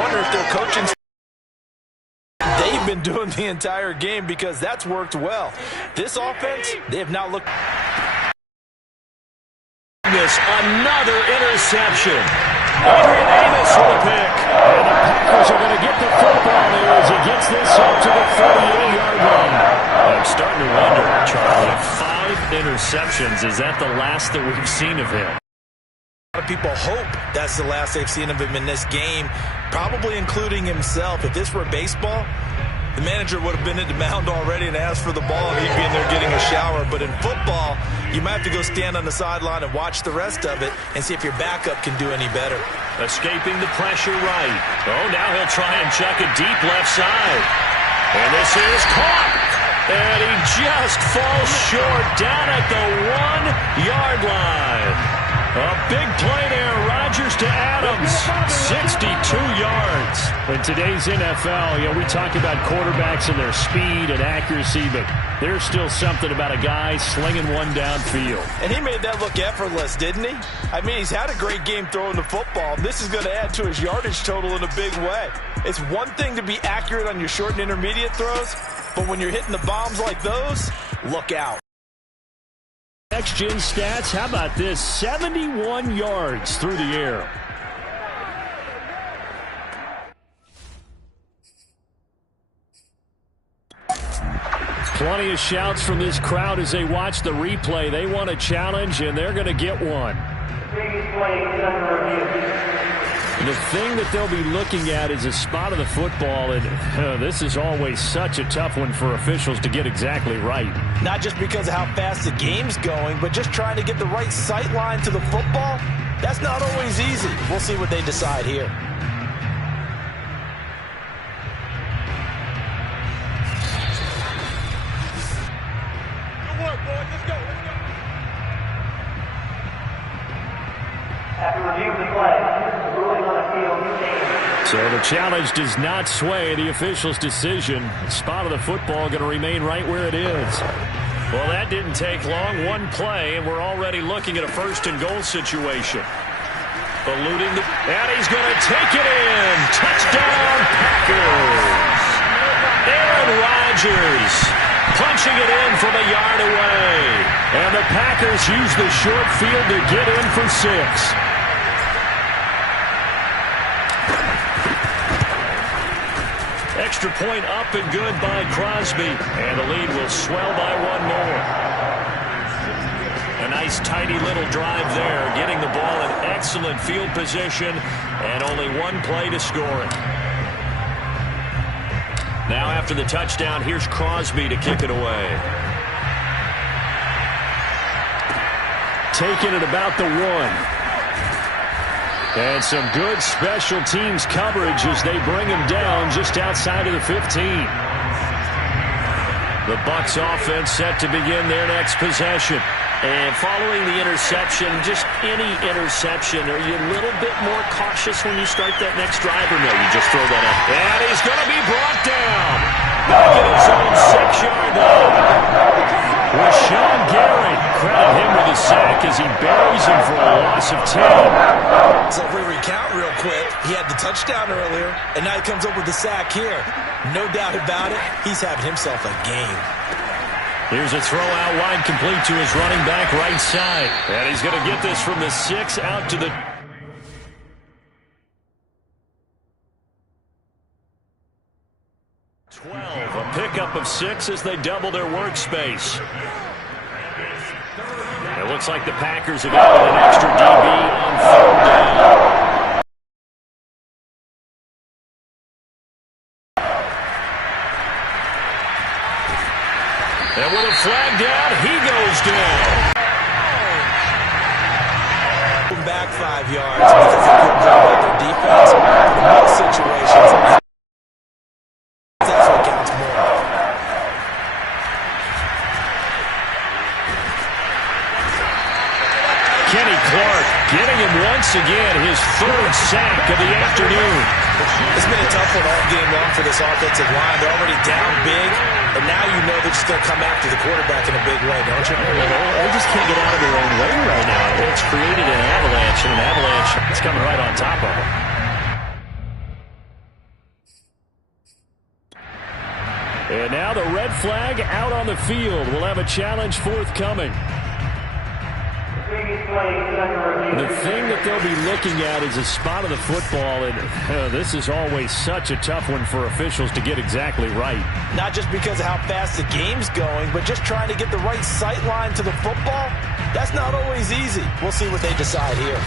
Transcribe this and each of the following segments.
wonder if their coaching they've been doing the entire game, because that's worked well. This offense, they have not looked. Another interception. Adrian Amos with a pick. And the Packers are going to get the football there as he gets this up to the 38-yard line. I'm starting to wonder, Charlie, 5 interceptions. Is that the last that we've seen of him? A lot of people hope that's the last they've seen of him in this game, probably including himself. If this were baseball, the manager would have been at the mound already and asked for the ball, and he'd be in there getting a shower. But in football, you might have to go stand on the sideline and watch the rest of it and see if your backup can do any better. Escaping the pressure right. Oh, now he'll try and chuck it deep left side. And this is caught. And he just falls short down at the 1-yard line. A big play there, Rodgers to Adams, 62 yards. In today's NFL, we talk about quarterbacks and their speed and accuracy, but there's still something about a guy slinging one downfield. And he made that look effortless, didn't he? I mean, he's had a great game throwing the football. This is going to add to his yardage total in a big way. It's one thing to be accurate on your short and intermediate throws, but when you're hitting the bombs like those, look out. Next-gen stats, how about this? 71 yards through the air. Plenty of shouts from this crowd as they watch the replay. They want a challenge, and they're going to get one. The thing that they'll be looking at is a spot of the football, and this is always such a tough one for officials to get exactly right. Not just because of how fast the game's going, but just trying to get the right sight line to the football. That's not always easy. We'll see what they decide here. Good work, boys. Let's go. After reviewing the play, the ruling on the field stands. So the challenge does not sway the official's decision. The spot of the football going to remain right where it is. Well, that didn't take long. One play, and we're already looking at a first-and-goal situation. Eluding the... And he's going to take it in. Touchdown, Packers. Aaron Rodgers punching it in from a yard away. And the Packers use the short field to get in for 6. Extra point up and good by Crosby. And the lead will swell by 1 more. A nice tidy little drive there, getting the ball in excellent field position, and only 1 play to score it. Now after the touchdown, here's Crosby to kick it away. Taking it about the 1. And some good special teams coverage as they bring him down just outside of the 15. The Bucs offense set to begin their next possession. And following the interception, just any interception, are you a little bit more cautious when you start that next drive, or no, you just throw that up? And he's going to be brought down. Back at his own 6-yard line. Rashawn Gary, credit him with a sack as he buries him for a loss of 10. So if we recount real quick, he had the touchdown earlier, and now he comes up with the sack here. No doubt about it, he's having himself a game. Here's a throw out wide, complete to his running back right side. And he's going to get this from the 6 out to the... A pickup of 6 as they double their workspace. It looks like the Packers have added an extra DB on 3rd down. And with a flag down, he goes down. Back 5 yards because they couldn't drive out their defense. In most situations, that's what counts more. Kenny Clark getting him once again, his 3rd sack of the afternoon. It's been a tough one all game long for this offensive line. They're already down big, and now you know they're just going to come after the quarterback in a big way, don't you? They just can't get out of their own way right now. It's created an avalanche, and an avalanche is coming right on top of them. And now the red flag out on the field. We'll have a challenge forthcoming. The thing that they'll be looking at is a spot of the football, and this is always such a tough one for officials to get exactly right. Not just because of how fast the game's going, but just trying to get the right sight line to the football. That's not always easy. We'll see what they decide here.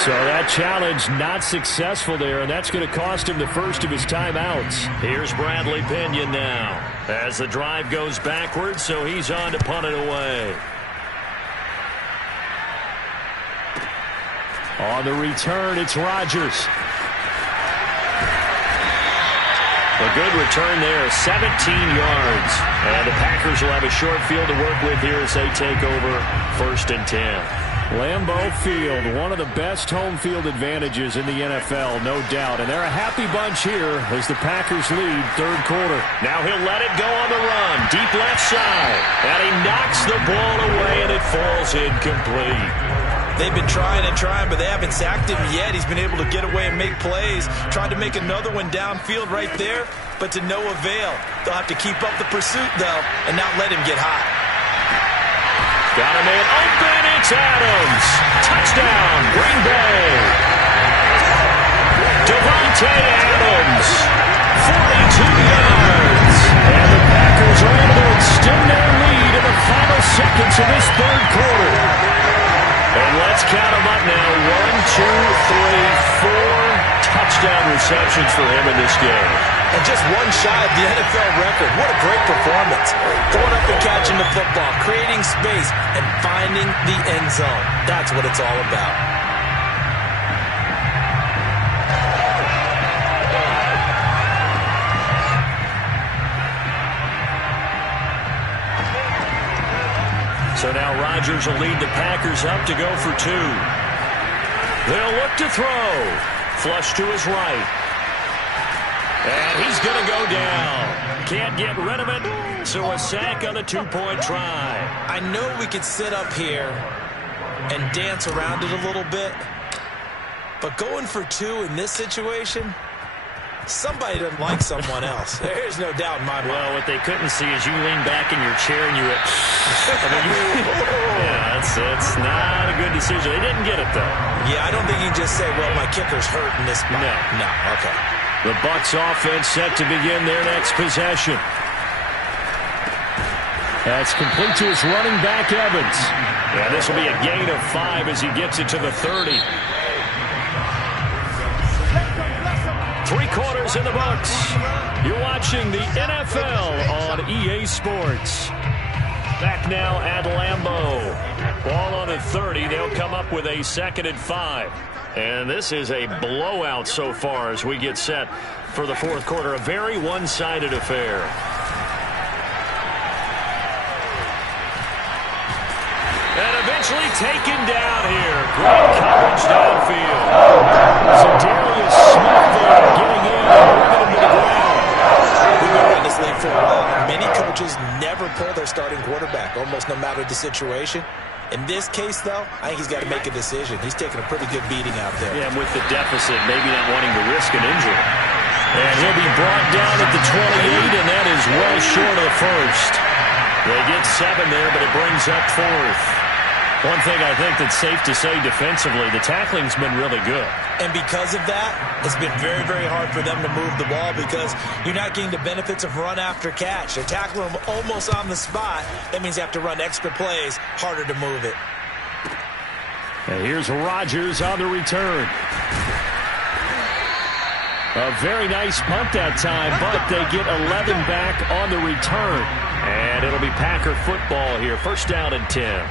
So that challenge not successful there, and that's going to cost him the first of his timeouts. Here's Bradley Pinion now as the drive goes backwards, so he's on to punt it away. On the return, it's Rodgers. A good return there, 17 yards. And the Packers will have a short field to work with here as they take over 1st and 10. Lambeau Field, one of the best home field advantages in the NFL, no doubt. And they're a happy bunch here as the Packers lead 3rd quarter. Now he'll let it go on the run, deep left side. And he knocks the ball away, and it falls incomplete. They've been trying and trying, but they haven't sacked him yet. He's been able to get away and make plays. Tried to make another one downfield right there, but to no avail. They'll have to keep up the pursuit, though, and not let him get hot. Got a man open. It's Adams. Touchdown, Green Bay. Davante Adams, 42 yards. And the Packers are able to extend their lead in the final seconds of this 3rd quarter. And let's count them up now. 1, 2, 3, 4 touchdown receptions for him in this game. And just one shy of the NFL record. What a great performance. Going up and catching the football, creating space, and finding the end zone. That's what it's all about. So now Rodgers will lead the Packers up to go for 2. They'll look to throw. Flush to his right. And he's going to go down. Can't get rid of it, so a sack on the 2-point try. I know we could sit up here and dance around it a little bit, but going for 2 in this situation, somebody doesn't like someone else. There's no doubt in my mind. Well, what they couldn't see is you lean back in your chair and you went, yeah, that's not a good decision. They didn't get it, though. Yeah, I don't think you can just say, well, my kicker's hurt in this spot. No, okay. The Bucs offense set to begin their next possession. That's complete to his running back, Evans. Yeah, this will be a gain of 5 as he gets it to the 30. 3 quarters in the books. You're watching the NFL on EA Sports. Back now at Lambeau. Ball on the 30. They'll come up with a 2nd and 5. And this is a blowout so far as we get set for the 4th quarter. A very one-sided affair. And eventually taken down here. Great coverage downfield. Za'Darius Smith there getting in and bringing him to the ground. We've been around this league for a while. Many coaches never pull their starting quarterback, almost no matter the situation. In this case, though, I think he's got to make a decision. He's taking a pretty good beating out there. Yeah, and with the deficit, maybe not wanting to risk an injury. And he'll be brought down at the 28, and that is well short of the first. They get 7 there, but it brings up 4th. One thing I think that's safe to say defensively, the tackling's been really good. And because of that, it's been very, very hard for them to move the ball because you're not getting the benefits of run after catch. They're tackling them almost on the spot. That means you have to run extra plays, harder to move it. And here's Rodgers on the return. A very nice punt that time, but they get 11 back on the return. And it'll be Packer football here. 1st down and 10.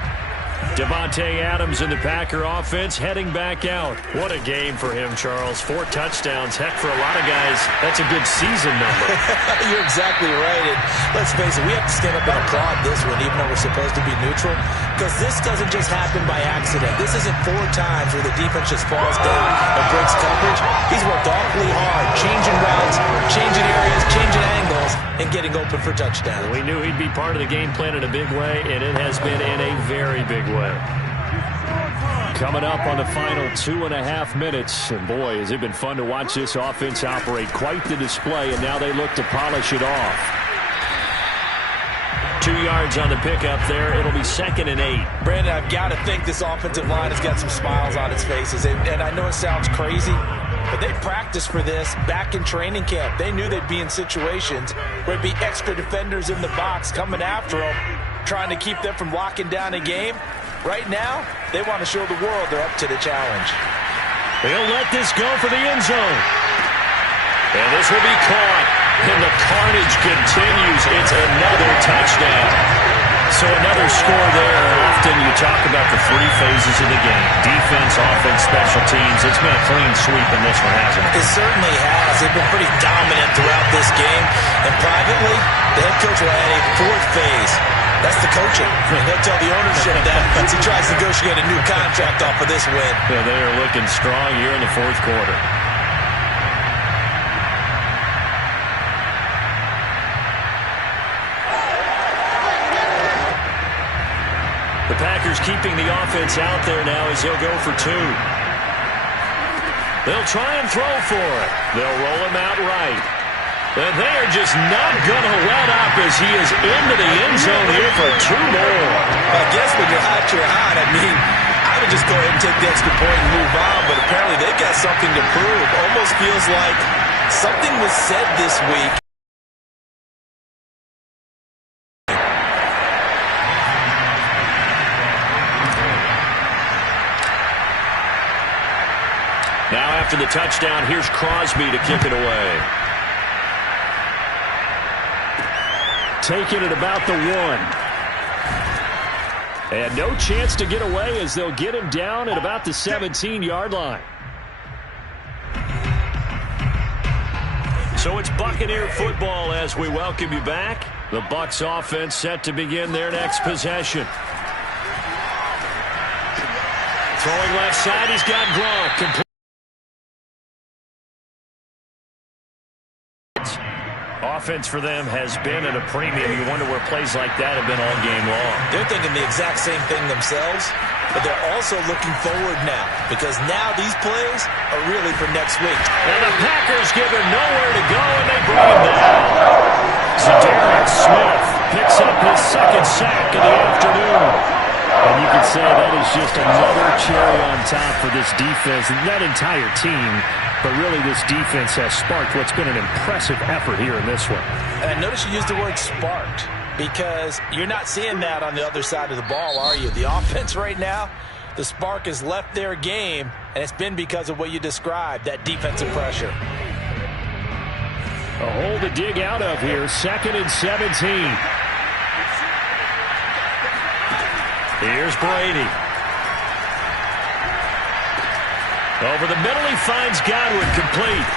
Davante Adams in the Packer offense heading back out. What a game for him, Charles. 4 touchdowns. Heck, for a lot of guys, that's a good season number. You're exactly right. And let's face it, we have to stand up and applaud this one, even though we're supposed to be neutral, because this doesn't just happen by accident. This isn't 4 times where the defense just falls down and breaks coverage. He's worked awfully hard, changing routes, changing areas, changing and getting open for touchdowns. We knew he'd be part of the game plan in a big way, and it has been in a very big way. Coming up on the final 2.5 minutes, and boy, has it been fun to watch this offense operate. Quite the display, and now they look to polish it off. 2 yards on the pickup there. It'll be 2nd and 8. Brandon, I've got to think this offensive line has got some smiles on its faces. And I know it sounds crazy, but they practiced for this back in training camp. They knew they'd be in situations where there'd be extra defenders in the box coming after them, trying to keep them from locking down a game. Right now, they want to show the world they're up to the challenge. They'll let this go for the end zone. And this will be caught. And the carnage continues. It's another touchdown. So another score there. Often you talk about the 3 phases of the game. Defense, offense, special teams. It's been a clean sweep in this one, hasn't it? It certainly has. They've been pretty dominant throughout this game. And privately, the head coach will add a 4th phase. That's the coaching. And he'll tell the ownership that once he tries to negotiate a new contract off of this win. Yeah, they are looking strong here in the 4th quarter. The Packers keeping the offense out there now as they'll go for 2. They'll try and throw for it. They'll roll him out right. And they are just not going to let up as he is into the end zone here for 2 more. I guess when you're hot, you're hot. I mean, I would just go ahead and take the extra point and move on, but apparently they've got something to prove. Almost feels like something was said this week. Now after the touchdown, here's Crosby to kick it away. Taking it about the 1. And no chance to get away as they'll get him down at about the 17-yard line. So it's Buccaneer football as we welcome you back. The Bucs offense set to begin their next possession. Throwing left side, he's got Gronk. Offense for them has been at a premium. You wonder where plays like that have been all game long. They're thinking the exact same thing themselves, but they're also looking forward now because now these plays are really for next week. And the Packers give him nowhere to go, and they bring him down. Zadarius Smith picks up his 2nd sack of the afternoon. And you can say that is just another cherry on top for this defense and that entire team. But really, this defense has sparked what's been an impressive effort here in this one. And notice you used the word sparked because you're not seeing that on the other side of the ball, are you? The offense right now, the spark has left their game, and it's been because of what you described, that defensive pressure. A hole to dig out of here, 2nd and 17. Here's Brady. Over the middle, he finds Godwin complete.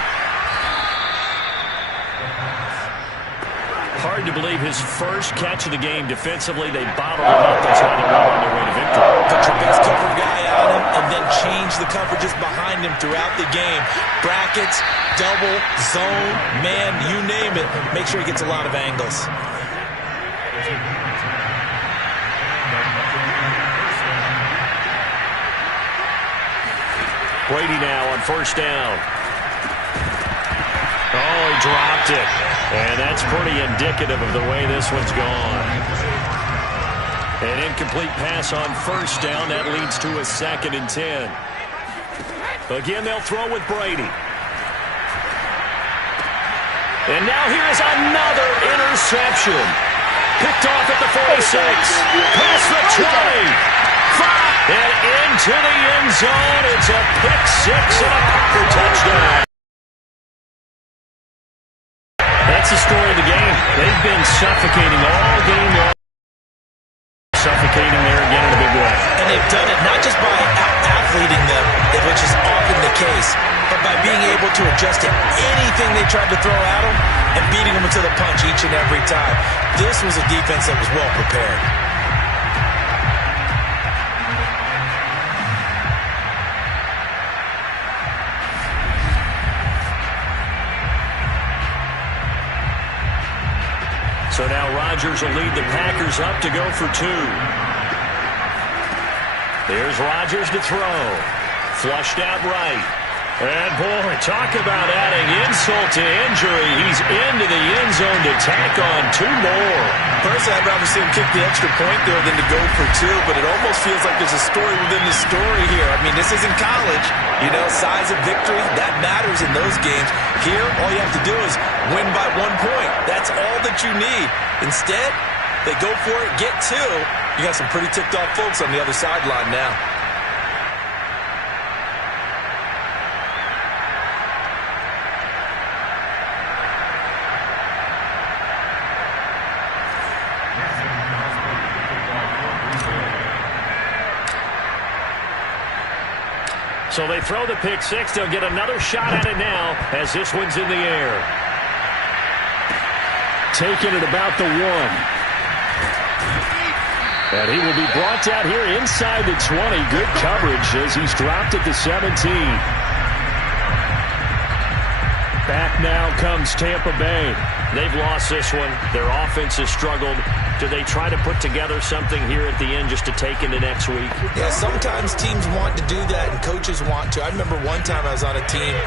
Hard to believe his first catch of the game defensively. They bottled him up. That's how they're on their way to victory. Put your best cover guy on him and then change the coverages behind him throughout the game. Brackets, double, zone, man, you name it. Make sure he gets a lot of angles. Brady now on 1st down. Oh, he dropped it. And that's pretty indicative of the way this one's gone. An incomplete pass on 1st down. That leads to a 2nd and 10. Again, they'll throw with Brady. And now here's another interception. Picked off at the 46. Past the 20. And into the end zone. It's a pick 6 and a Packer touchdown. That's the story of the game. They've been suffocating all game long. Suffocating there again in a big way. And they've done it not just by out-athleting them, which is often the case, but by being able to adjust to anything they tried to throw at them and beating them to the punch each and every time. This was a defense that was well prepared. So now Rodgers will lead the Packers up to go for 2. Here's Rodgers to throw. Flushed out right. And, boy, talk about adding insult to injury. He's into the end zone to tack on 2 more. Personally, I'd rather see him kick the extra point there than to go for 2, but it almost feels like there's a story within the story here. I mean, this isn't college. You know, size of victory, that matters in those games. Here, all you have to do is win by 1 point. That's all that you need. Instead, they go for it, get 2. You got some pretty ticked off folks on the other sideline now. So they throw the pick 6. They'll get another shot at it now as this one's in the air. Taking it about the 1. And he will be brought down here inside the 20. Good coverage as he's dropped at the 17. Back now comes Tampa Bay. They've lost this one. Their offense has struggled. Do they try to put together something here at the end just to take into next week? Yeah, sometimes teams want to do that and coaches want to. I remember one time I was on a team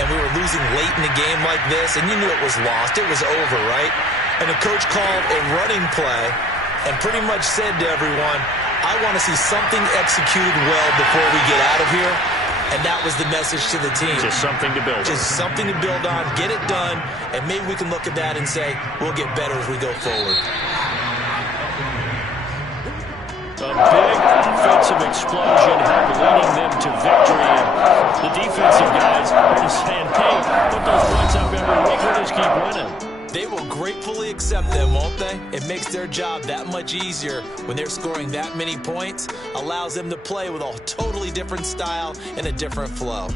and we were losing late in the game like this, and you knew it was lost. It was over, right? And the coach called a running play and pretty much said to everyone, I want to see something executed well before we get out of here. And that was the message to the team. Just something to build on. Just something to build on, get it done, and maybe we can look at that and say, we'll get better as we go forward. A big offensive explosion leading them to victory. And the defensive guys are just saying, hey, put those points up every week. We'll just keep winning. They will gratefully accept them, won't they? It makes their job that much easier when they're scoring that many points. Allows them to play with a totally different style and a different flow.